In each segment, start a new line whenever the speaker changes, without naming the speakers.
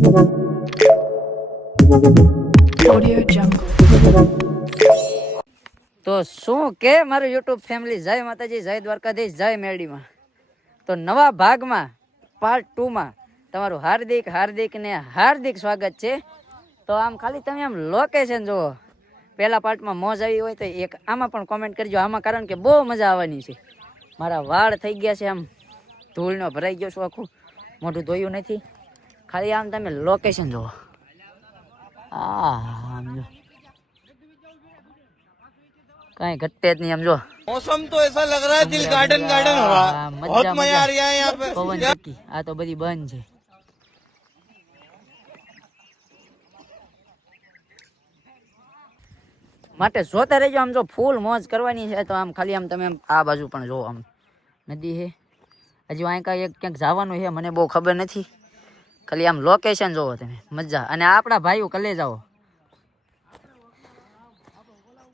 તો શું કે મારું યુટ્યુબ ફેમિલી જય માતાજી, જય દ્વારકાધીશ, જય મેળીમાં તો નવા ભાગમાં પાર્ટ ટુમાં તમારું હાર્દિક હાર્દિક ને હાર્દિક સ્વાગત છે. તો આમ ખાલી તમે આમ લોકેશન જુઓ. પહેલા પાર્ટમાં મોજ આવી હોય તો એક આમાં પણ કોમેન્ટ કરજો. આમાં કારણ કે બહુ મજા આવવાની છે. મારા વાળ થઈ ગયા છે આમ. ધૂળનો ભરાઈ ગયો છું આખું. મોઢું ધોયું નથી. ખાલી આમ તમે લોકેશન જુઓ. આમ જો. કઈ ઘટે નહીં આમ જો.
મોસમ તો એસા લગ રહા દિલ ગાર્ડન ગાર્ડન
હો
બહુત
મજા
આ રહ્યા યહાં પે
પવન ચક્કી. આ તો બધી બંધ છે. માટે જોતા રહેજો આમ જો ફૂલ મોજ કરવાની છે. તો આમ ખાલી આમ તમે આ બાજુ પણ જો આમ. નદી છે હજી અહીં કાંઈ ક્યાંક જવાનું છે મને બહુ ખબર નથી. ખાલી આમ લોકેશન જોવો તમે. મજા. અને આપણા ભાઈઓ કલે જાઓ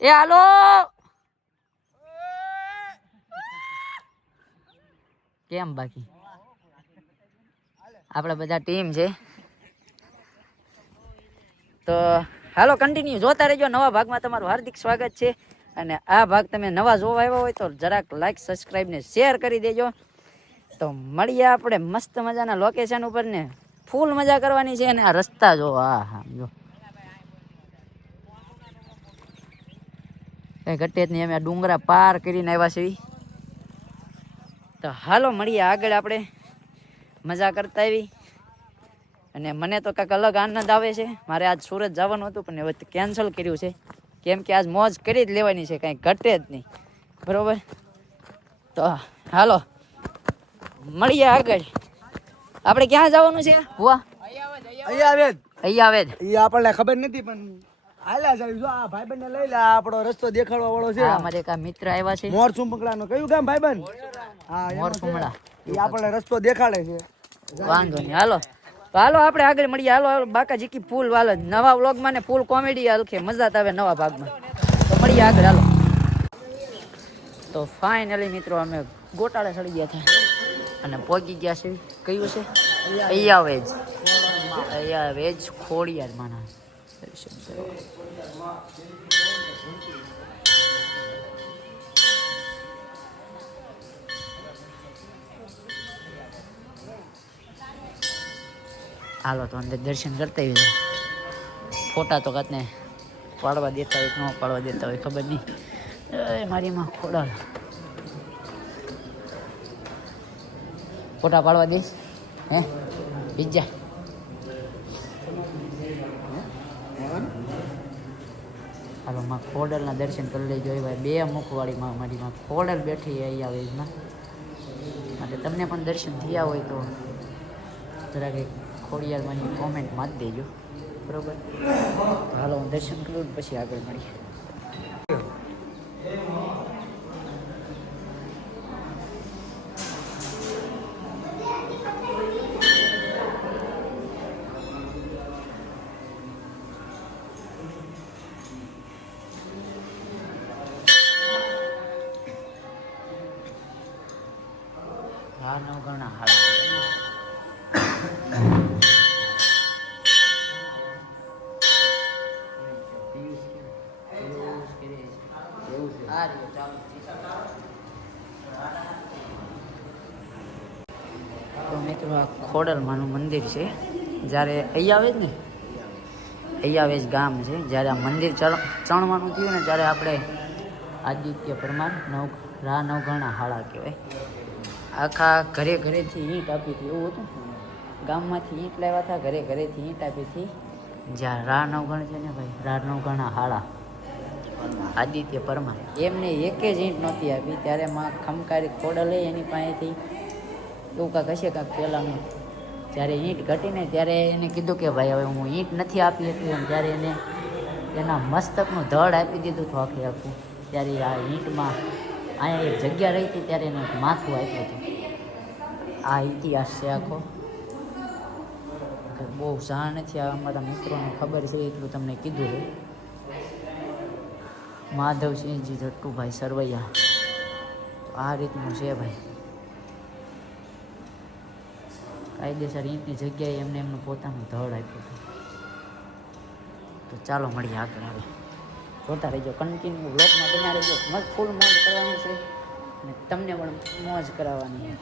એ હાલો! કેમ બાકી? આપણે બધા ટીમ છે. તો હાલો કન્ટિન્યુ જોતા રહેજો. નવા ભાગમાં તમારું હાર્દિક સ્વાગત છે. અને આ ભાગ તમે નવા જોવા આવ્યા હોય તો જરાક લાઈક સબસ્ક્રાઈબ ને શેર કરી દેજો. તો મળીએ આપણે મસ્ત મજાના લોકેશન ઉપર ને. ફૂલ મજા કરવાની છે અને આ રસ્તા જો, આ હા જો. કઈ ઘટે જ નહીં, અમે આ ડુંગરા પાર કરીને આવ્યા છીએ. તો હાલો, મળીએ આગળ આપણે. મજા કરતા આવી. અને મને તો કાંઈક અલગ આનંદ આવે છે. મારે આજ સુરત જવાનું હતું, પણ હવે કેન્સલ કર્યું છે. કેમ કે આજ મોજ કરી જ લેવાની છે, કાંઈ ઘટે જ નહીં. બરાબર? તો હાલો, મળીએ આગળ. આપણે ક્યાં જવાનું છે? વાહ
અહીંયા આવે
અહીંયા આવે
એ આપણને ખબર નથી પણ હાલ્યા જાય જો આ ભાઈબંધ લઈ લે આપણો રસ્તો દેખાડવા વાળો છે.
અમારે એક મિત્ર આવ્યા છે.
મોર સુમકડા નો કયું ગામ ભાઈબંધ? હા
મોર
છે. એ આપણને રસ્તો દેખાડે છે.
વાંધો નહીં. હાલો. તો હાલો આપણે આગળ મળીએ. હાલો હાલો. બાકા જીકી ફૂલ વાલ. નવા વ્લોગમાં ને ફૂલ કોમેડી હલખે મજા આવે નવા ભાગમાં. તો મળીએ આગળ. હાલો. તો ફાઇનલી મિત્રો અમે ગોટાળે ચડી ગયા હતા અને પહોંચી ગયા છે. કયું છે? અહીંયા વેજ. અહીંયા વેજ ખોડિયાર માના હાલો, તો અંદર દર્શન કરતા હોય ફોટા તો કાંતને પાડવા દેતા હોય કે ન પાડવા દેતા હોય ખબર નહીં. મારી માં ખોડા ફોટા પાડવા દઈશ હે? બીજા હાલો, માં ખોડલના દર્શન કરી લેજો. એ ભાઈ બે મુખવાળી માં મારી માં ખોડલ બેઠી અહીંયા વેજમાં માટે તમને પણ દર્શન થયા હોય તો જરાક ખોડિયાર માની કોમેન્ટ મારી દેજો. બરોબર? હાલો, હું દર્શન કરું પછી આગળ મળીએ. ખોડલમાનું મંદિર છે. જ્યારે અહીંયા આવે જ ને અહીંયા આવે જ ગામ છે. જ્યારે આ મંદિર ચણ ચણવાનું થયું ને ત્યારે આપણે આદિત્ય પરમાર નવ, રા નવઘણા હાળા કહેવાય. આખા ઘરે ઘરેથી ઈંટ આપી હતી. એવું હતું? ગામમાંથી ઈંટ લાવ્યા હતા, ઘરે ઘરેથી ઈંટ આપી હતી. જ્યાં રા નવગણ છે ને ભાઈ? રા નવગણા હાળા. આદિત્ય પરમાર. એમને એક જ ઈંટ નહોતી આપી. ત્યારે માં ખમકારી ખોડલે એની પાસેથી. એવું કાંક હશે કાંક પહેલાંનું? જ્યારે ઈંટ ઘટીને ત્યારે એને કીધું કે ભાઈ, હવે હું ઈંટ નથી આપી હતી એમ ત્યારે એને એના મસ્તકનું ધડ આપી દીધું હતું આખે આખું. ત્યારે આ ઈંટમાં અહીંયા એક જગ્યા રહી હતી, ત્યારે એને માથું આપ્યું હતું. આ ઇતિહાસ છે આખો. બહુ જાણ નથી આ અમારા મિત્રોને ખબર છે, એટલું તમને કીધું છે. માધવસિંહજી જટ્ટુભાઈ સરવૈયા. આ રીતનું છે ભાઈ. કાયદેસર ઈંટની જગ્યાએ એમને એમનું પોતાનું ધડ આપ્યું તો ચાલો મળીએ આગળ આવે જોતા રહેજો કન્ટિન્યુ બ્લોગમાં બન્યા રહેજો. મજ ફૂલ મોજ કરવાનું છે. અને તમને પણ મોજ કરાવવાની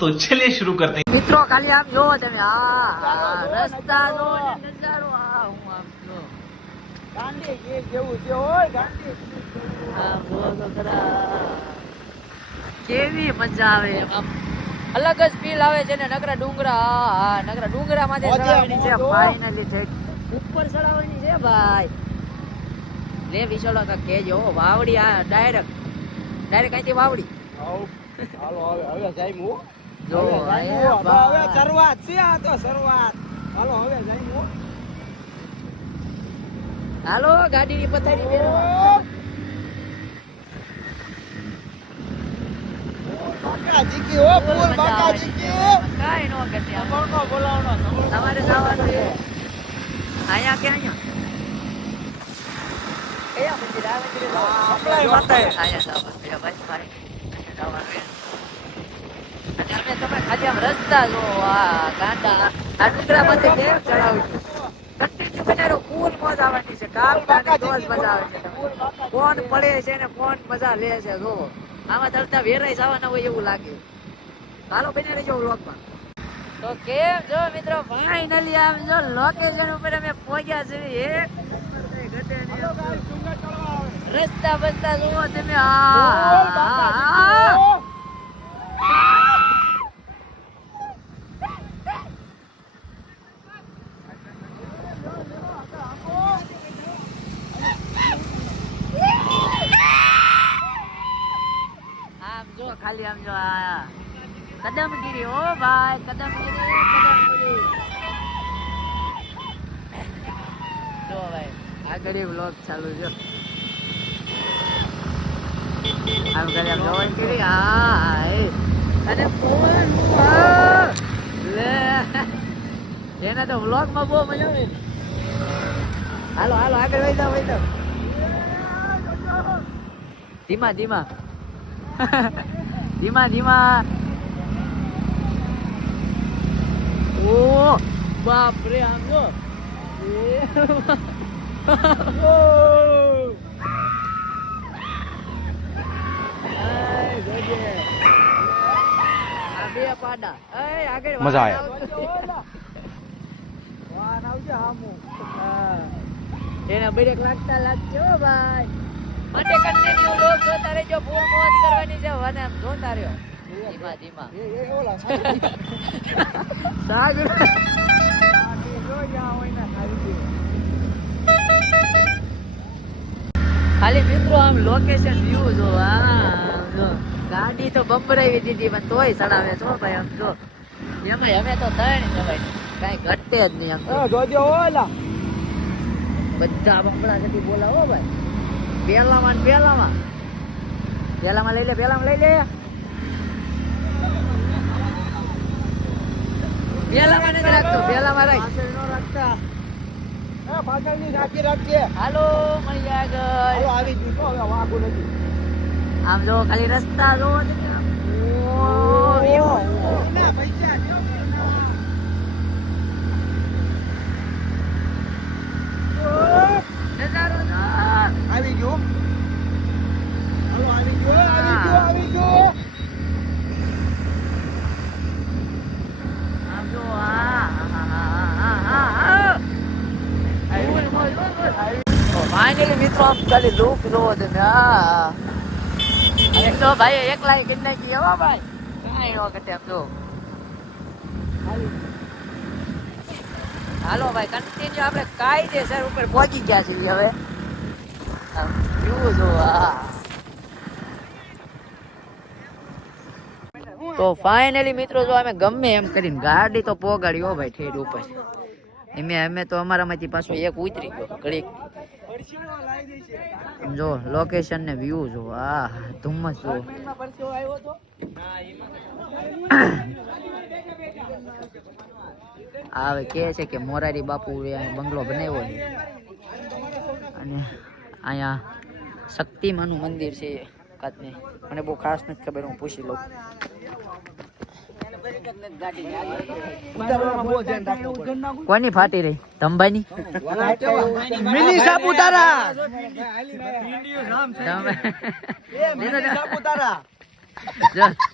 તો છેલ્લે શરૂ કરતે.
મિત્રો ખાલી આપ જો તમે. આ રસ્તાનો નજારો આ હું આમ જો.
ગાંધી જેવું છે હોય ગાંધી.
આ બોલો કરા કેવી મજા આવે અલગ જ ફીલ આવે છે ને નકરા ડુંગરા હા હા નકરા ડુંગરા માંથી ચડાવવાની છે. ફાઇનલી છે. ઉપર ચડાવવાની છે ભાઈ. લે વિશાલો કા કેજો વાવડી આ ડાયરેક્ટ ડાયરેક્ટ અહીંથી વાવડી.
હાલો હવે હવે જાય મુ
જો,
હવે. શરૂઆત છે આ તો શરૂઆત. હાલો હવે જાય મુ
હાલો ગાડીની પથારી બેરો
બાકા જીકી હો ફૂલ બાકા જીકી
કાંઈ નો ઘટે આમ.
કોણનો
તમારે જવાનું છે. અહીંયા કે અહીંયા? કયા મંદિર આ મંદિરે જવાનું?
આપણા માતાએ.
જવાનું. છે ભાઈ ભાઈ. જવાનું છે. અને અમે તમે ખાલી આમ રસ્તા જો આ ગાંડા. આ ડુંગરામાંથી કેમ ચડાવું કન્ટિન્યુ બનાવ્યો ફૂલ મોજ આવવાની છે. કામ
બાકા
કરવાની મજા આવે છે. ફોન પડે છે ને ફોન મજા લે છે જો. આમાં તરતા વેરાઈ જવાના હોય એવું લાગે. હાલો બને રહેજો વ્લોગમાં તો કેમ જો મિત્રો ફાઇનલી આમ જો લોકેશન ઉપર અમે પહોંચ્યા છે એક રસ્તા બસ્તા જુઓ તમે. આ
બાકા
આ,
જીકી
આ.
હો.
આમ જો ખાલી આમ જો આ કદમગીરી ઓ ભાઈ કદમગીરી કદમગીરી જો ભાઈ આગળ વ્લોગ ચાલુ છે આમ કરી આમ જોવા કરી હા એ અને ફોન લે એના તો વ્લોગમાં બહુ મજા આવે હાલો હાલો આગળ વહી જાઓ વહી જાઓ ધીમા ધીમા ધીમા ધીમા. ઓ બાપ રે આમ જો
મજા.
હા. એને બ્રેક લાગતા લાગજો ભાઈ. માટે કન્ટિન્યુ લોક જોતા રહેજો ફૂલ મોજ કરવાની છે અને આમ જોતા રહ્યો. ધીમા ધીમા.
એ એ ઓલા સાહેબ. આ ખાલી
મિત્રો આમ લોકેશન વ્યૂ જો આમ જો. ગાડી તો બપરાવી દીધી પણ તોય ચડાવે છો ભાઈ આમ જો. એમાં અમે તો ત્રણ છે ભાઈ. કઈ ઘટે જ નહીં આમ
જોજો ઓલા.
બધા બપડા નથી બોલાવો ભાઈ. પેલામાં ને પેલામાં પેલામાં લઈ લે પેલામાં લઈ લે પેલામાં નથી રાખતો પેલામાં રાખ
પાછળ નો રાખતા એ પાછળની રાખી રાખજે
હાલો મળી આગળ
આવી ગયું હવે વાગું નથી
આમ જો ખાલી રસ્તા જો
ના પૈસા આવી ગયું. હાલો આવી ગયું આવી ગયું આવી ગયું.
ફાઇનલી મિત્રો ખાલી લુક જોવો તમે હા એક તો ભાઈ એકલા કરી નાખી ભાઈ. કાંઈ નો કટે આમ જો. હાલો ભાઈ કન્ટિન્યુ આપણે કાયદેસર ઉપર પહોંચી ગયા છીએ હવે. વ્યૂ જો તો ફાઇનલી મિત્રો, જો અમે ગમે એમ કરીને ગાડી તો પોગાડી, હો ભાઈ ઠેર ઉપર. એમે, અમે તો અમારામાંથી પાછો એક ઉતરી ગયો, ઘડીક. જો લોકેશન ને વ્યૂ જો, આ, ધુમ્મસ જો. આવે કે છે કે મોરારી બાપુ બંગલો બનાવ્યો અને અહીંયા શક્તિમાનું મંદિર છે કાતને મને બહુ ખાસ નથી ખબર હું પૂછી લઉં. કોની ફાટી રહી? તંબાની
મિની સાપુતારા.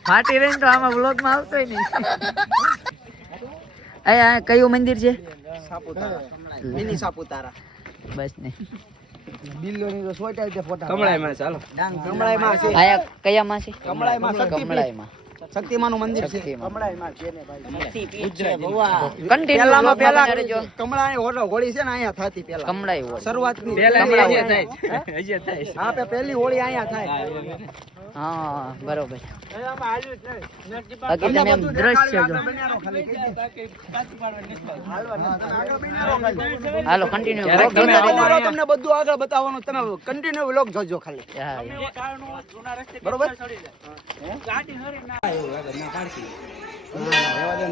ફાટી રહી તો આમાં વ્લોગમાં આવતો નહીં. અહીંયા કયું મંદિર છે?
સાપુતારા. મિની સાપુતારા.
બસ ને.
બિલ્લોની તો સોટાય છે ફોટા
કમળાઈમાં ચાલો
કમળાઈમાં છે.
આયા કયામાં છે?
કમળાઈમાં શક્તિપીઠ.
કમળાઈમાં
શક્તિમાનું મંદિર છે. કમળાઈમાં છે ને ભાઈ. કમળાની હોળી હોળી છે ને અહીંયા થતી
કમળાઈ.
થાય.
હજી થાય.
હા પહેલી હોળી અહીંયા થાય.
હા બરોબર.
બાકી
બાકી તમે એમ દ્રશ્ય જો. હાલો કન્ટિન્યુ
તમને બધું આગળ બતાવવાનું તમે કન્ટિન્યુ વ્લોગ જોજો ખાલી. બરોબર?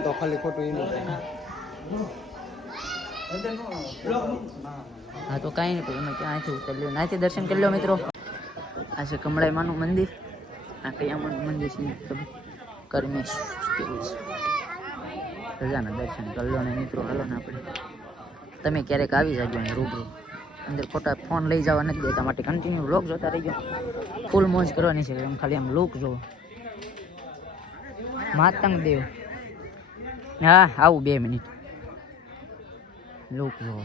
તો ખાલી ખોટું
હા તો કાંઈ નહીં પછી એમાં ક્યાંથી ઉતરલ્યો નાથી દર્શન કરી લો મિત્રો. આ છે કમળાઈમાનું મંદિર. આ કયામાનું મંદિર છે તમે કરમેશ રજાના દર્શન કરી લો ને મિત્રો, હાલો ને આપણે. તમે ક્યારેક આવી જાજો અહીં રૂબરૂ. અંદર ખોટા ફોન લઈ જવા નથી દેતા, માટે કન્ટિન્યુ લોક જોતા રહીજો. ફૂલ મોજ કરવાની છે, એમ ખાલી આમ લુક જોવો માતંગ દેવ. હા, આવું બે મિનિટ લુક જોવો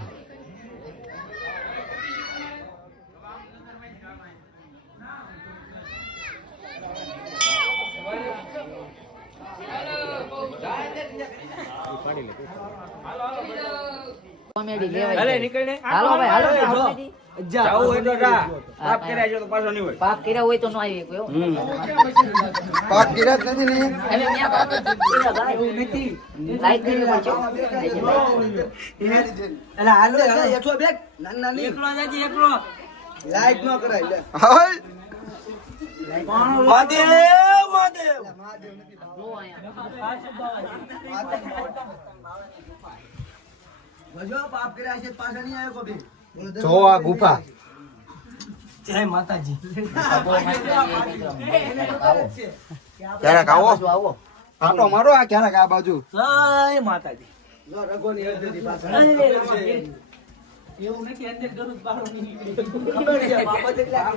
કોમેડી લેવાય
અરે નીકળ ને
હાલો ભાઈ હાલો
જો.
જાવું હોય તો જા. પાપ કર્યા છે તો પાછો નહીં હોય.
પાપ કર્યા હોય તો ન આવી કોઈ હો.
પાક ગિરાજ નથી ને?
હવે ત્યાં પાપ કર્યા ભાઈ. લાઈટ બિલ પણ છે.
હાલો એકસો બે નાના એકલો જાજી એકલો. લાઈટ નો કરાય લે.
મહાદેવ મહાદેવ.
જો અહીંયા.
જો પાપ કર્યા છે પાછા નહીં આવ્યો કભી જો આ ગુફા.
જય માતાજી.
ક્યારેક આવો? આટો મારો આ ક્યારેક આ બાજુ?
જય માતાજી.
જો રઘોની હળદરી પાછળ
એટલે બતાવો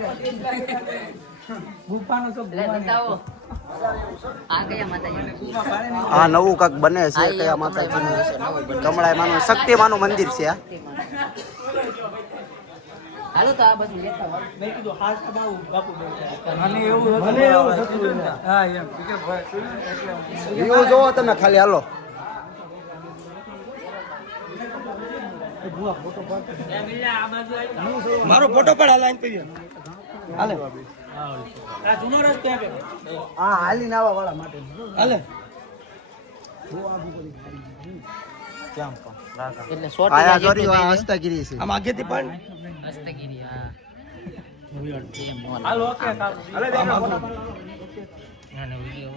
ગુફાનો તો બતાવો.
આ નવું કાક બને
છે કયા માતાજી માનું છે, નવું
માનું શક્તિ માનું મંદિર છે આ.
હાલો તો આ બાજુ લેતા આવો.
મને એવું થતું હા એમ.
વ્યૂ જોવો તમે ખાલી હાલો.
મારો ફોટો પણ લાઈન કરી
હાલે.
આ જૂનો રસ્તો આપે
આ હાલીને આવવા વાળા માટે.
હાલે.
એટલે
આયા હસ્તગીરી છે.
આમ આગેથી પણ.
હસ્તગીરી હા. લાગે.
હાલો ઓકે હાલે
વીડિયો.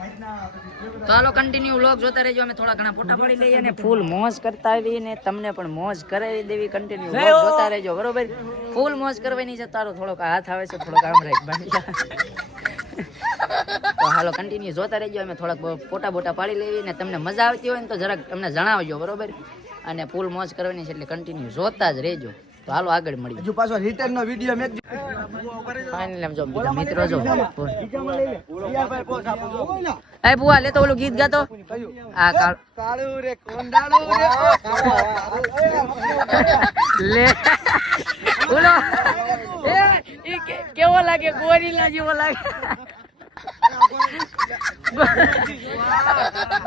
તો હાલો કન્ટિન્યુ વ્લોગ જોતા રહેજો અમે થોડા ઘણા ફોટા પાડી લઈએ અને ફૂલ મોજ કરતા આવીએ ને તમને પણ મોજ કરાવી દેવી કન્ટિન્યુ વ્લોગ જોતા રહેજો બરોબર? ફૂલ મોજ કરવાની છે તારો થોડોક હાથ આવે છે થોડોક આમ રાખ તો હાલો કન્ટિન્યુ જોતા રહેજો અમે થોડાક ફોટા બોટા પાડી લેવી ને તમને મજા આવતી હોય ને તો જરાક અમને જણાવજો બરોબર? અને ફૂલ મોજ કરવાની છે એટલે કન્ટિન્યુ જોતા જ રહેજો. તો હાલો આગળ મળીએ.
હજુ પાછો રિટર્ન નો વિડિયો મેક
ફાઇનલ એમ જો બીજા મિત્રો જો. એ બુઆ લે તો ઓલું ગીત ગાતો. આ કાળ.
કાળું રે કોંડાળો રે.
લે. ઓલો એ કે- કેવો લાગે? ગોરીલા જેવો લાગે.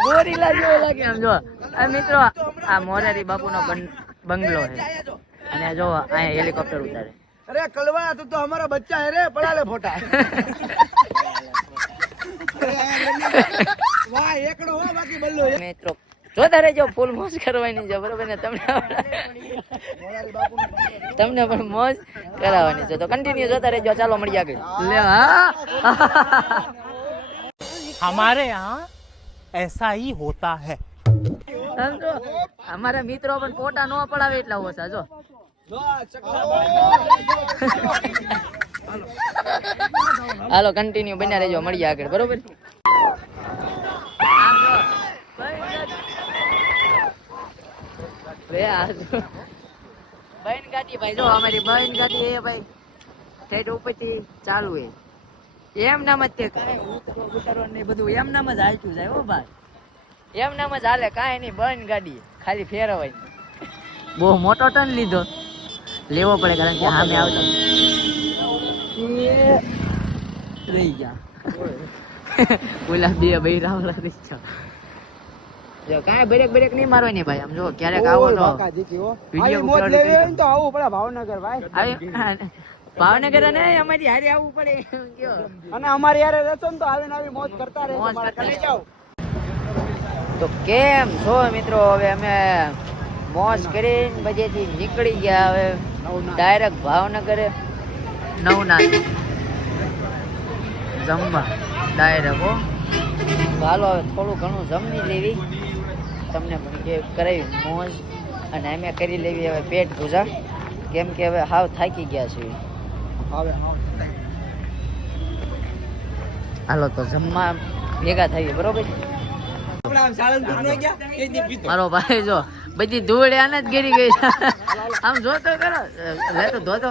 ગોરીલા જેવો લાગે આમ જો. આ મિત્રો આ મોરારી બાપુનો બંગલો છે. અને જો અહીંયા હેલિકોપ્ટર ઉતારે
અરે કલવા તું તો हमारा बच्चा है रे पड़ा ले फोटा વાહ એકડો હો બાકી બલ્લો એક.
મિત્રો જોતા રહેજો ફૂલ મોજ કરવાની છે બરોબર ને તમને તમને પણ મોજ કરાવવાની છે તો કન્ટિન્યુ જોતા રહેજો ચાલો મળી આગળ લે હા
हमारे यहाँ ऐसा ही होता है
સમજો અમારા મિત્રો પણ ફોટા નો પડાવે એટલા ઓછા જો
જો આ ચકલા
હાલો કન્ટિન્યુ બન્યા રહેજો મળીએ આગળ બરોબર? ચાલુ એ એમ નામ જ તે ઉતરો બધું એમ નામ જ હાલતું જાય હો એમ નામ જ હાલે કાંઈ નહીં બહેન ગાડી ખાલી ફેરવાય. બહુ મોટો ટન લીધો. લેવો પડે કારણ કે સામે આવતા. રહી ગયા ઓલા બે બૈરાવલા રહી ગયા જો કાંઈ બ્રેક બ્રેક નહીં મારવાની ભાઈ. આમ જો ક્યારેક આવો તો
હો.
વીડિયો
મોજ લેવી પડે ભાવનગર ભાઈ.
ભાવનગર અને અમારી હારે આવવું પડે.
અને અમારે યારે રહેશો ને તો આવીને આવી મોજ કરતા
મોજ
ઘરે
તો કેમ છો મિત્રો? હવે અમે મોજ કરીને બધેથી નીકળી ગયા. હવે ડાયરેક્ટ ભાવનગર. નવનાથ. જમવા. ડાયરેક્ટ હો. હાલો હવે થોડું ઘણું જમી લેવી. તમને પણ કે કરાવી મોજ. અને અમે કરી લેવી હવે પેટ પૂજા કેમ કે હવે હાવ થાકી ગયા છે
હવે
હાલો તો જમવા ભેગા થઈએ બરોબર? મારો ભાઈ જો. બધી ધૂળ આને જ ગીરી ગઈ. આમ જોતો કરો. લે તો ધોતો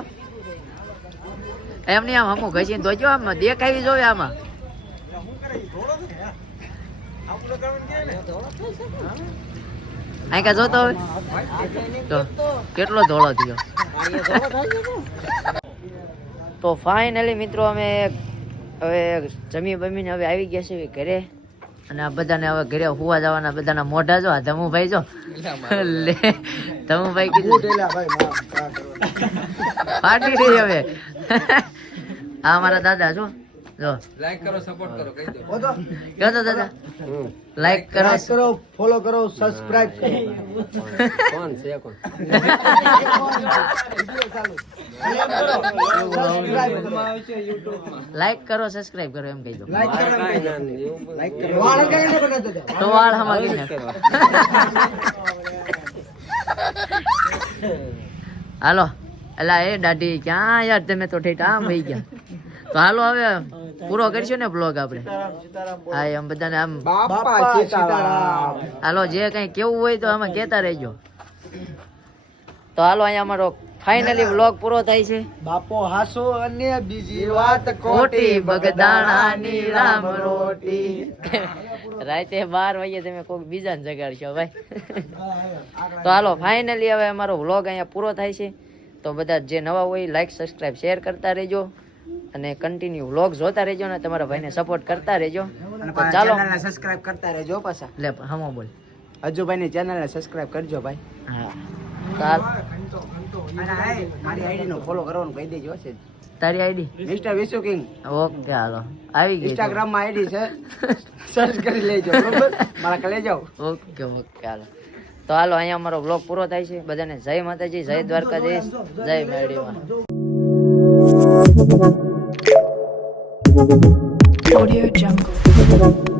એમ નહીં આમ અમુક ઘસીને ધોજો, આમ દેખાવી જોવે આમાં. અહીં કા જોતો હવે તો કેટલો ધોળો થયો. તો ફાઇનલી મિત્રો અમે હવે જમી બમીને હવે આવી ગયા છે ઘરે. અને આ બધાને હવે ઘરે હુવા જવાના બધાના મોઢા જો આ ધમુભાઈ જો. લે ધમુભાઈ કીધું. ફાટી રહી હવે. આ મારા દાદા છો જો.
લાઈક કરો સપોર્ટ કરો કહી દો.
કહો તો દાદા લાઈક કરો.
લાઈક કરો ફોલો કરો સબસ્ક્રાઇબ કરો.
કોણ છે કોણ?
લાઈક કરો સબસ્ક્રાઇબ કરો એમ કહી દો.
લાઈક કરો લાઈક કરો વાળ કઈ ન બનાવતો
તો વાળ હમાવી નાખ. હાલો. અલા એ દાઢી ક્યાં યાર તમે તો ઠેઠ આમ વહી ગયા. તો હાલો હવે. પૂરો કરશું ને બ્લોગ આપણે. હા એમ બધાને આમ.
બાપા
હાલો જે કઈ કેવું હોય તો આમાં કેતા રહેજો. તો હાલો અહીંયા અમારો ફાઇનલી વ્લોગ પૂરો થાય છે.
બાપો હાસો અને બીજી વાત
ખોટી બગદાણાની રામ રોટી. રાતે બાર વાગે તમે કોઈક બીજાને જગાડશો ભાઈ. તો હાલો ફાઇનલી હવે અમારો વ્લોગ અહીંયા પૂરો થાય છે. તો બધા જે નવા હોય લાઈક સબસ્ક્રાઇબ શેર કરતા રહેજો. અને કન્ટિન્યુ વ્લોગ જોતા રહેજો ને તમારા ભાઈને સપોર્ટ કરતા રહેજો. તો ચાલો.
સબસ્ક્રાઇબ કરતા રહેજો પાછા.
લે હમો બોલ.
અજુભાઈની ચેનલને સબસ્ક્રાઇબ કરજો ભાઈ.
હા.
મારી આઈડી નો ફોલો કરવાનું કહી દેજો છે.
તારી ID
mister Vishu king
okay હાલો. આવી ગઈ
ઇન્સ્ટાગ્રામમાં આઈડી છે. સર્ચ કરી લેજો બરોબર? મારા કલે જાવ
ઓકે ઓકે હાલો. તો હાલો અહીંયા અમારો બ્લોગ પૂરો થાય છે. બધાને જય માતાજી જય દ્વારકાધીશ જય મેરડીમાં.
Audio Jungle.